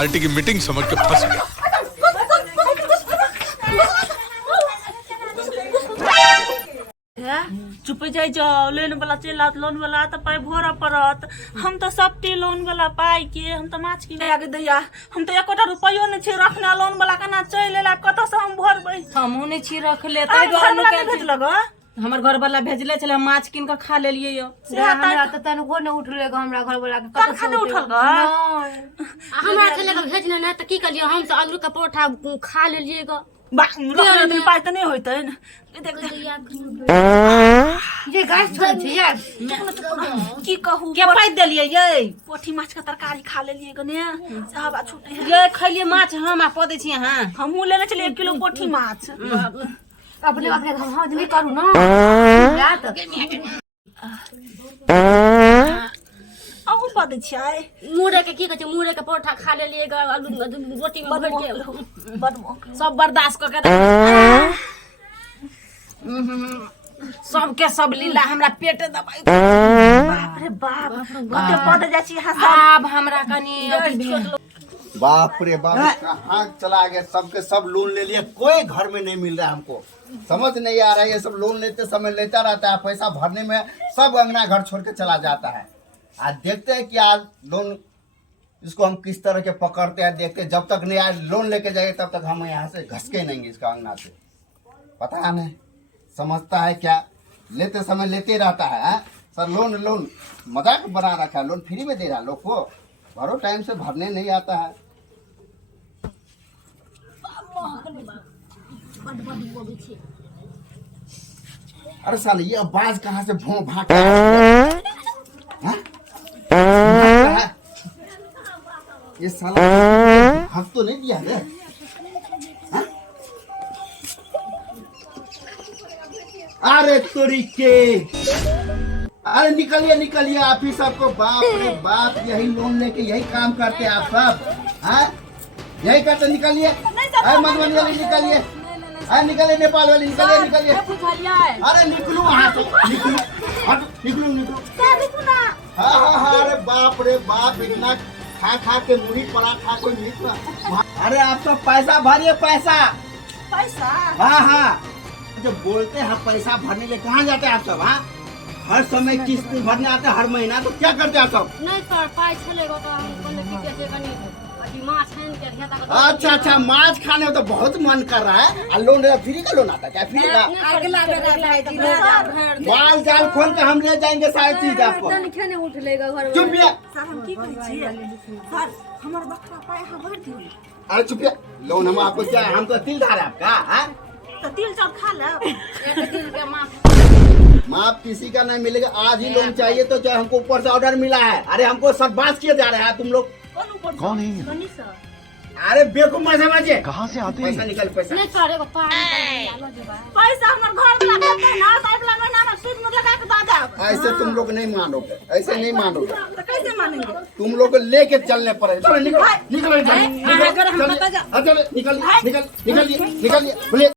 Party की meeting समझ के फंस गया। चुप जाओ लोन वाला चल आत लोन वाला तो पाई भोरा पड़त। हम तो सब ती लोन वाला पाई के हम तो माछ की आगे दैया हम तो एकोटा रुपयो नहीं छी रखना लोन वाला केना चल एला कत से हम भरबै। हमहू नहीं छी रखले तै द्वारा भेजलक हमर घर वाला भेजले छले माछ किन के खा लेलिए यो। हमरा त तनको न उठले ग हमरा घर वाला के कत खाने उठल ग हमरा चले के भेजने न त की कलियो हम से आलू का परोठा खा लेलिए ग। रखले पाई त नहीं होइतै न ये गाय छोड़ छी यार की कहू के पाई देलिए ये पोठी माछ के तरकारी खा लेलिए ग ने साहबा छूटे ये खइलिए माछ हम आ पदे छी हां हमहू लेने चले 1 किलो पोठी माछ अपने अपने हम नहीं करू ना या त अहू पद छियै मुरे के की कहै छै मुरे के परोठा खा लेलिए ग आलू रोटी में भर के बड सब बर्दाश्त क के सबके सब लीला हमरा पेट दबाई। बाप रे बाप कते पद जाइ छी अब हमरा कनी बाप रे बाप कहाँ चला गया। सबके सब लोन ले लिए कोई घर में नहीं मिल रहा है हमको समझ नहीं आ रहा है। ये सब लोन लेते समय लेता रहता है पैसा भरने में सब अंगना घर छोड़ के चला जाता है। आज देखते हैं कि आज लोन इसको हम किस तरह के पकड़ते हैं देखते हैं। जब तक नहीं आज लोन लेके जाएंगे तब तक हम यहाँ से घसके नहीं इसका अंगना से। पता है नहीं समझता है क्या लेते समय लेते रहता है सर लोन लोन मजाक बना रखा है। लोन फ्री में दे रहा है लोग को भरो टाइम से भरने नहीं आता है। अरे साले ये आवाज कहाँ से भों भाग ये साला हक तो नहीं दिया रे। अरे तोरी के अरे निकलिए निकलिए आप ही सबको बाप रे बाप यही लोन लेके यही काम करते आप सब हैं यही करते। निकलिए अरे मधुबनी वाली निकलिए अरे निकलिए नेपाल वाली निकलिए निकलिए अरे निकलू वहाँ से निकलू निकलू निकलू हाँ हाँ हाँ अरे बाप रे बाप इतना खा खा के मुड़ी पराठा कोई निकला। अरे आप सब पैसा भरिए पैसा पैसा हाँ हाँ जब बोलते हैं पैसा भरने के कहाँ जाते हैं आप सब हाँ हर समय किस्त भरने आते हैं हर महीना तो क्या करते हैं आप सब। नहीं सर पाई चलेगा तो हम बोले कि कैसे कनी अभी माछ खाने के घेता का अच्छा अच्छा माछ खाने में तो बहुत मन कर रहा है और लोन फ्री का लोन आता है क्या फ्री का अगला में माल जाल खोल के हम ले जाएंगे सारी चीज आपको खाने उठ लेगा घर चुप भैया सर हम की कहै छियै सर हमर बकरा पाई हम भर दियो। अरे चुप भैया लोन हम आपको क्या हम तो तिलदार है आपका हाँ तो तिल चाउर खा ले एक दिन के माछ माफ किसी का नहीं मिलेगा। आज ही लोन चाहिए तो जो हमको ऊपर से ऑर्डर मिला है। अरे हमको सटबाज किए जा रहे हैं तुम लोग कौन है ये? गनी सर अरे बेवकूफ मत समझिए कहाँ से आते पैसा हैं? निकल पैसा नहीं सर एगो पानी पैसा हमर घर वाला देते ना तो अगला महीना में सूद में लगा के दे देब। ऐसे तुम लोग नहीं मानोगे ऐसे नहीं मानोगे तो कैसे मानेंगे तुम लोग को लेके चलने पड़ेगा। चलो निकलो निकलो निकलो निकलिए निकलिए बोलिए